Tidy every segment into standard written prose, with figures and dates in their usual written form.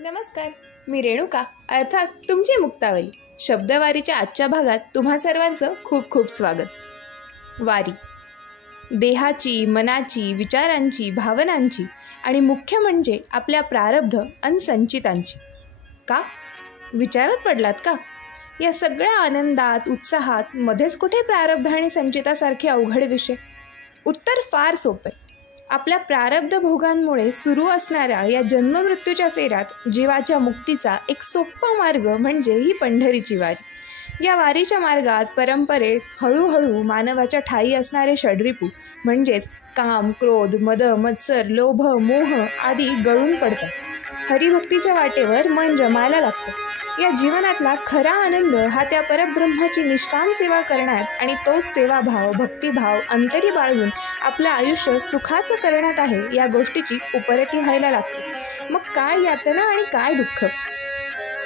नमस्कार, मी रेणुका अर्थात तुमची मुक्तावली. शब्दवारीच्या आजच्या भागात तुम्हा सर्वांचं खूप खूप स्वागत. वारी देहाची, मनाची, विचारांची, भावनांची आणि मुख्य म्हणजे आपल्या प्रारब्ध आणि संचितांची. का विचारत पडलात का? या सगळ्या आनंदात, उत्साहात मध्येच कुठे प्रारब्ध आणि संचितासारखे अवघड विषय? उत्तर फार सोपे. आपल्या प्रारब्ध भोगांमुळे सुरू असणाऱ्या या जन्ममृत्यूच्या फेऱ्यात जीवाच्या मुक्तीचा एक सोपा मार्ग म्हणजे ही पंढरीची वारी. या वारीच्या मार्गात परंपरेत हळूहळू मानवाच्या ठायी असणारे षड्रिपू म्हणजेच काम, क्रोध, मद, मत्सर, लोभ, मोह आदी गळून पडतात. हरिभक्तीच्या वाटेवर मन रमायला लागतं. या जीवनातला खरा आनंद हा त्या परब्रह्माची निष्काम सेवा करण्यात आणि तोच सेवाभाव, भक्तिभाव अंतरी बाळगून आपलं आयुष्य सुखाचं करण्यात आहे. या गोष्टीची उपरती व्हायला लागते. मग काय यातना आणि काय दुःख?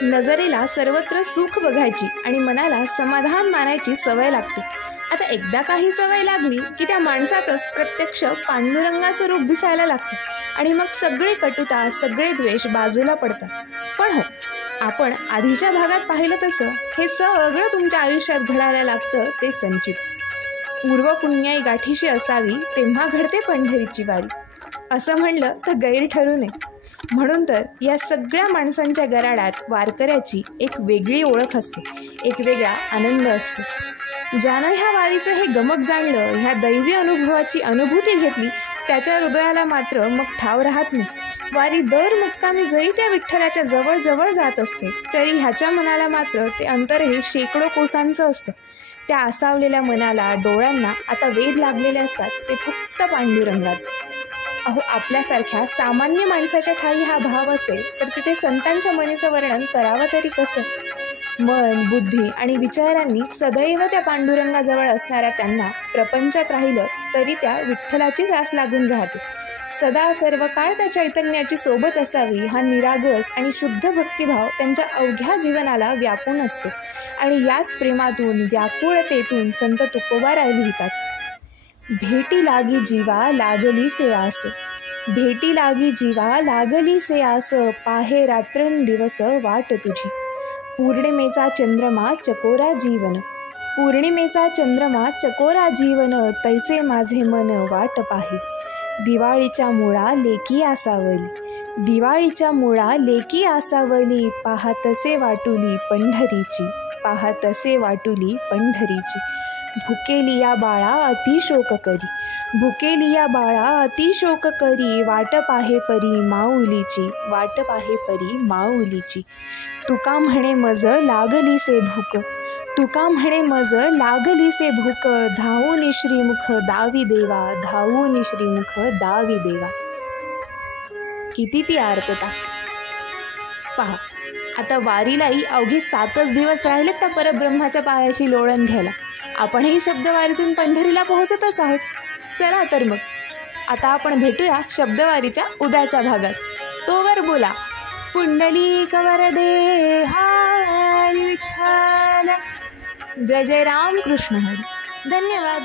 नजरेला सर्वत्र सुख बघायची आणि मनाला समाधान मानायची सवय लागते. आता एकदा काही सवय लागली की त्या माणसातच प्रत्यक्ष पांडुरंगाचं रूप दिसायला लागतं आणि मग सगळे कटुता, सगळे द्वेष बाजूला पडतात. पण हो, आपण आधीच्या भागात पाहिलं तसं हे सगळं तुमच्या आयुष्यात घडायला लागतं ते संचित. पूर्व पुण्याई गाठीशी असावी तेव्हा घडते पंढरीची वारी असं म्हणलं तर गैर ठरू नये. म्हणून तर या सगळ्या माणसांच्या गराडात वारकऱ्याची एक वेगळी ओळख असते, एक वेगळा आनंद असतो. ज्यानं ह्या वारीचं हे गमक जाणलं, ह्या दैवी अनुभवाची अनुभूती घेतली, त्याच्या हृदयाला मात्र मग ठाव राहत नाही. वारी दर मुक्कामी जरी त्या विठ्ठलाच्या जवळ जात असते तरी ह्याच्या मनाला मात्र ते अंतर हे शेकडो कोसांचं असतं. त्या आसावलेल्या मनाला, डोळ्यांना आता वेध लागलेले असतात ते फक्त पांडुरंगाचं. अहो, आपल्यासारख्या सामान्य माणसाच्या ठाई हा भाव असेल तर तिथे संतांच्या मनीचं वर्णन करावं तरी कसं? मन, बुद्धी आणि विचारांनी सदैव त्या पांडुरंगाजवळ असणाऱ्या त्यांना प्रपंचात राहिलं तरी त्या विठ्ठलाचीच आस लागून राहते. सदा सर्व काळ त्या चैतन्याची सोबत असावी हा निरागस आणि शुद्ध भक्तिभाव त्यांच्या अवघ्या जीवनाला व्यापून असतो. आणि याच प्रेमातून, व्याकुळतेतून संत तुकोबाराय लिहितात, भेटी लागी जीवा लागली से आस, भेटी लागी जीवा लागली से आस, पाहे रात्रंदिवस वाट तुझी, पौर्णिमेचा चंद्रमा चकोरा जीवन, पौर्णिमेचा चंद्रमा चकोरा जीवन, तैसे माझे मन वाट पाहे, दिवाळीच्या मुळा लेकी आसावली, दिवाळीच्या मुळा लेकी आसावली, पाहतसे वाटुली पंढरीची, पाहतसे वाटुली पंढरीची, भुकेली या बाळा अतिशोक करी, भुकेली या बाळा अतिशोक करी, वाट पाहे परी माऊलीची, वाट पाहे परी माऊलीची, तुका म्हणे मज लागली से भूक, तुका म्हणे मज लागली से भूक, धावून श्रीमुख दावी देवा, धावून श्रीमुख दावी देवा. किती ती आर्तता पहा. आता वारीलाही अवघे 7च दिवस राहिलेत त्या परब्रह्माच्या पायाशी लोळण घ्यायला. आपणही शब्दवारीतून पंढरीला पोहोचतच आहोत. चला तर मग आता आपण भेटूया शब्दवारीच्या उद्याच्या भागात. तोवर बोला पुंडलिक वरदे हरी विठ्ठल. जय जय राम कृष्ण हरी. धन्यवाद.